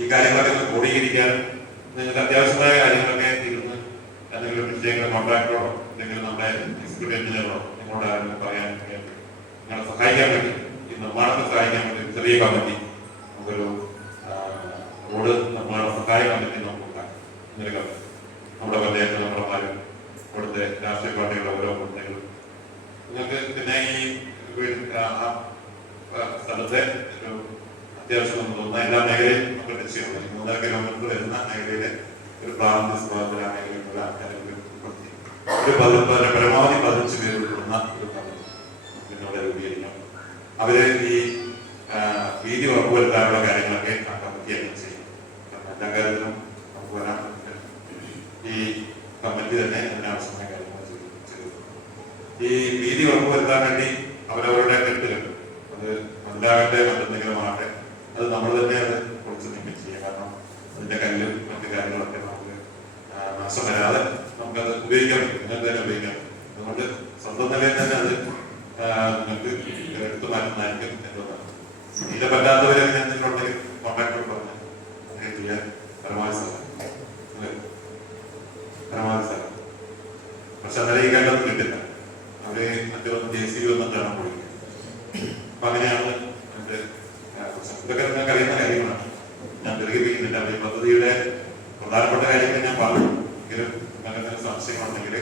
ഈ കാര്യങ്ങളൊക്കെ ക്രോഡീകരിക്കാനും നിങ്ങൾക്ക് അത്യാവശ്യമായ കാര്യങ്ങളൊക്കെ ഇരുന്ന് എന്തെങ്കിലും വിഷയങ്ങളെ കോൺട്രാക്ടറോ അല്ലെങ്കിൽ നമ്മുടെ എക്സിക്യൂട്ടീവ് എഞ്ചിനീയറോ നിങ്ങളോട് ആരെങ്കിലും പറയാൻ നിങ്ങളെ സഹായിക്കാൻ വേണ്ടി ഈ നിർമ്മാണത്തെ സഹായിക്കാൻ വേണ്ടി ചെറിയ കമ്മിറ്റി നമുക്കൊരു റോഡ് നിർമ്മാണ സഹായ കമ്മിറ്റി നമുക്കുണ്ടാകും. ഇങ്ങനെ കമ്മിറ്റി നമ്മുടെ പഞ്ചായത്ത് മെമ്പർമാരും ഇവിടുത്തെ രാഷ്ട്രീയ പാർട്ടികളുടെ ഓരോ പ്രവർത്തനങ്ങളും നിങ്ങൾക്ക് പിന്നെ ഈ സ്ഥലത്തെ ഒരു അത്യാവശ്യം തോന്നുന്ന എല്ലാ മേഖലയും നമുക്ക് ടച്ച് ചെയ്യണം. 3 കിലോമീറ്റർ വരുന്ന മേഖലയിലെ ഒരു പ്രാഥമിക സ്വഭാവത്തിൽ ആ മേഖലയിലുള്ള ആൾക്കാരെ ഉൾപ്പെടുത്തി ഒരു പരമാവധി 15 പേര് ഉൾപ്പെടുന്ന ഒരു കമ്മിറ്റി പിന്നോടെ രൂപീകരിക്കണം. അവര് ഈ വീതി ഉറപ്പുവരുത്താനുള്ള കാര്യങ്ങളൊക്കെ ആ കമ്മിറ്റി തന്നെ ചെയ്യും. എല്ലാ കാര്യത്തിലും നമുക്ക് വരാൻ പറ്റില്ല. ഈ കമ്മിറ്റി തന്നെ അതിനാവശ്യമായ കാര്യങ്ങൾ ചെയ്തു. ഈ വീതി ഉറപ്പുവരുത്താൻ വേണ്ടി അവരവരുടെ കെട്ടുകൾ അത് മതിലാകട്ടെ മറ്റെന്തെങ്കിലും ആകട്ടെ അത് നമ്മൾ തന്നെ അത് പൊളിച്ച് നീക്കം ചെയ്യുക. കാരണം അതിന്റെ കല്ലും മറ്റു കാര്യങ്ങളൊക്കെ നമുക്ക് നാശം വരാതെ നമുക്കത് ഉപയോഗിക്കാൻ പറ്റും. നിങ്ങൾക്ക് തന്നെ ഉപയോഗിക്കാൻ പറ്റും. അതുകൊണ്ട് സ്വന്തം നിലയിൽ തന്നെ അത് നിങ്ങൾക്ക് എടുത്തു മാറ്റുന്നതായിരിക്കും എന്നതാണ്. തീരെ പറ്റാത്തവരെ എന്തെങ്കിലും കോൺട്രാക്ടർ പറഞ്ഞ് അങ്ങനെ ചെയ്യാൻ പരമാവധി സ്ഥലം പക്ഷെ അന്നേരം ഈ കല്ലൊന്നും കിട്ടില്ല. അവര് മറ്റൊന്നും JCB ഒന്നും കാണാൻ പോയില്ല. അപ്പൊ അങ്ങനെയാണ് അതിന്റെ ഇതൊക്കെ നിങ്ങൾക്ക് അറിയുന്ന കാര്യങ്ങളാണ്. ഞാൻ ദീർഘിപ്പിക്കുന്നില്ല. ഈ പദ്ധതിയുടെ പ്രധാനപ്പെട്ട കാര്യങ്ങൾ ഞാൻ പറഞ്ഞു. എങ്കിലും അങ്ങനെ സംശയങ്ങളുണ്ടെങ്കിൽ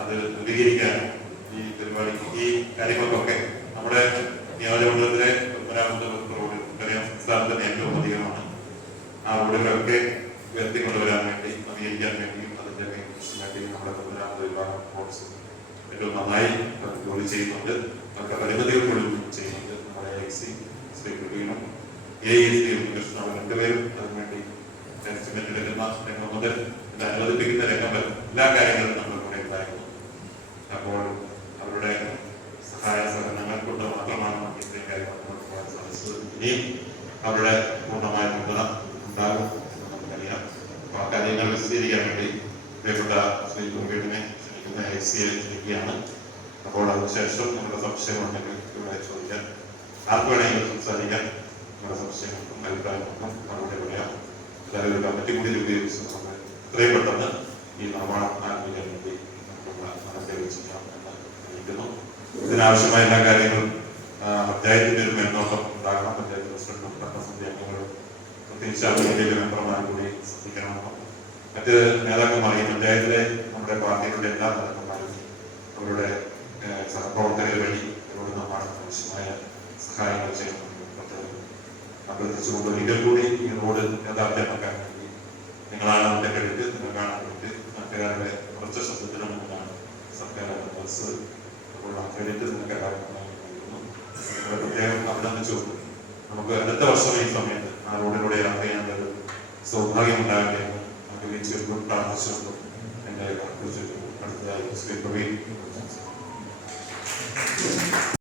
അത് ദൂരീകരിക്കാനും ഈ പരിപാടിക്ക് ഈ കാര്യങ്ങൾക്കൊക്കെ നമ്മുടെ നിയോജകമണ്ഡലത്തിലെ പൊതുമരാമത്ത് റോഡ് സംസ്ഥാനത്തിന്റെ ഏറ്റവും അധികമാണ്. ആ റോഡുകളൊക്കെ ഉയർത്തിക്കൊണ്ടുവരാൻ വേണ്ടി നവീകരിക്കാൻ വേണ്ടിയും അതിന്റെ വേണ്ടി നമ്മുടെ പൊതുമരാമത്ത് വിഭാഗം സ്പോർട്സ് ഏറ്റവും നന്നായി ജോലി ചെയ്യുന്നുണ്ട്. അവർക്ക് പരിമിതികൾക്കുള്ളിൽ ചെയ്യുന്നുണ്ട്. നമ്മുടെ AXC ശ്രീ കുട്ടിയും AEC കൃഷ്ണ രണ്ടുപേരും അതിനുവേണ്ടി എസ്റ്റിമേറ്റ് എടുക്കുന്ന രംഗം മുതൽ ഇത് അനുവദിപ്പിക്കുന്ന രംഗം വരെ എല്ലാ കാര്യങ്ങളും നമ്മുടെ കൂടെ ഉണ്ടായിരുന്നു. അപ്പോൾ അവരുടെ സഹായ സഹകരണങ്ങൾ കൊണ്ട് മാത്രമാണ് നമുക്ക് ഇത്രയും കാര്യങ്ങൾ മുന്നോട്ട് പോകാൻ സാധിച്ചത്. ഇനിയും അവരുടെ പൂർണ്ണമായ പിന്തുണ ഉണ്ടാകും എന്ന് നമുക്കറിയാം. അപ്പോൾ ആ കാര്യങ്ങൾ വിശദീകരിക്കാൻ വേണ്ടി പ്രിയപ്പെട്ട ശ്രീ കുറുകേട്ടിനെ ക്ഷണിക്കുന്ന AXCയെ ക്ഷണിക്കുകയാണ്. അപ്പോൾ അതിനുശേഷം നമ്മുടെ സംശയമുണ്ടെങ്കിൽ ഇവിടെ ചോദിക്കാൻ ആർക്ക് വേണമെങ്കിലും സംസാരിക്കാൻ നമ്മുടെ സംശയങ്ങൾക്കും അഭിപ്രായങ്ങൾക്കും മറുപടി പറയാം. എല്ലാവരും ഒരു കമ്മിറ്റി കൂടി രൂപീകരിച്ച് നമുക്ക് എത്രയും പെട്ടെന്ന് ഈ നിർമ്മാണം ആരംഭിക്കാൻ വേണ്ടി നമുക്കുള്ള മനസ്സിൽ വെച്ചിരിക്കാം എന്ന് അറിയിക്കുന്നു. ഇതിനാവശ്യമായ എല്ലാ കാര്യങ്ങളും പഞ്ചായത്തിന്റെ ഒരു മേൽനോട്ടം ഉണ്ടാകണം. പഞ്ചായത്ത് പ്രസിഡന്റും ഭരണസമിതി അംഗങ്ങളും പ്രത്യേകിച്ച് അതിന്റെ മെമ്പർമാരും കൂടി ശ്രദ്ധിക്കണമെന്നും മറ്റ് നേതാക്കന്മാർ ഈ പഞ്ചായത്തിലെ നമ്മുടെ പാർട്ടികളുടെ എല്ലാ നേതാക്കന്മാരും അവരുടെ സഹപ്രവർത്തകർ വഴി റോഡ് നിർമ്മാണത്തിന് ആവശ്യമായ സഹായങ്ങൾ ചെയ്യണമെന്ന് അഭ്യർത്ഥിച്ചുകൊണ്ട് ഒരിക്കൽ കൂടി ഈ റോഡ് യഥാർത്ഥമാക്കാൻ വേണ്ടി നിങ്ങളാണ് അതിന്റെ ക്രെഡിറ്റ്. നിങ്ങൾക്കാണ് ക്രെഡിറ്റ്. നാട്ടുകാരുടെ ഉറച്ച ശബ്ദത്തിന് മുന്നിലാണ് സർക്കാർ ബസ്. അപ്പോൾ ആ ക്രെഡിറ്റ് നിങ്ങൾക്ക് എല്ലാവർക്കും നൽകുന്നു. പ്രത്യേകം അഭിനന്ദിച്ചുകൊണ്ട് നമുക്ക് അടുത്ത വർഷം ഈ സമയത്ത് ആ റോഡിലൂടെ യാത്ര ചെയ്യാനുള്ളൊരു സൗഭാഗ്യം ഉണ്ടാകട്ടെ എന്ന് ആഗ്രഹിച്ചുകൊണ്ടും പ്രാർത്ഥിച്ചുകൊണ്ടും എന്റെ അടുത്തതായി ശ്രീ പ്രവീൺ